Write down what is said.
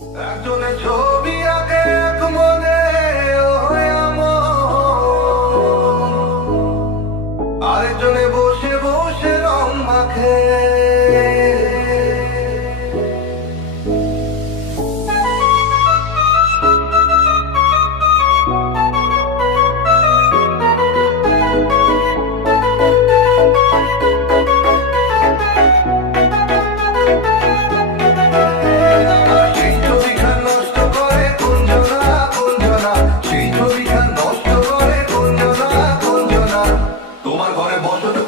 একজনে ছবি আঁকে আরেকজনে বসে বসে রং মাখে। ঘরে বসত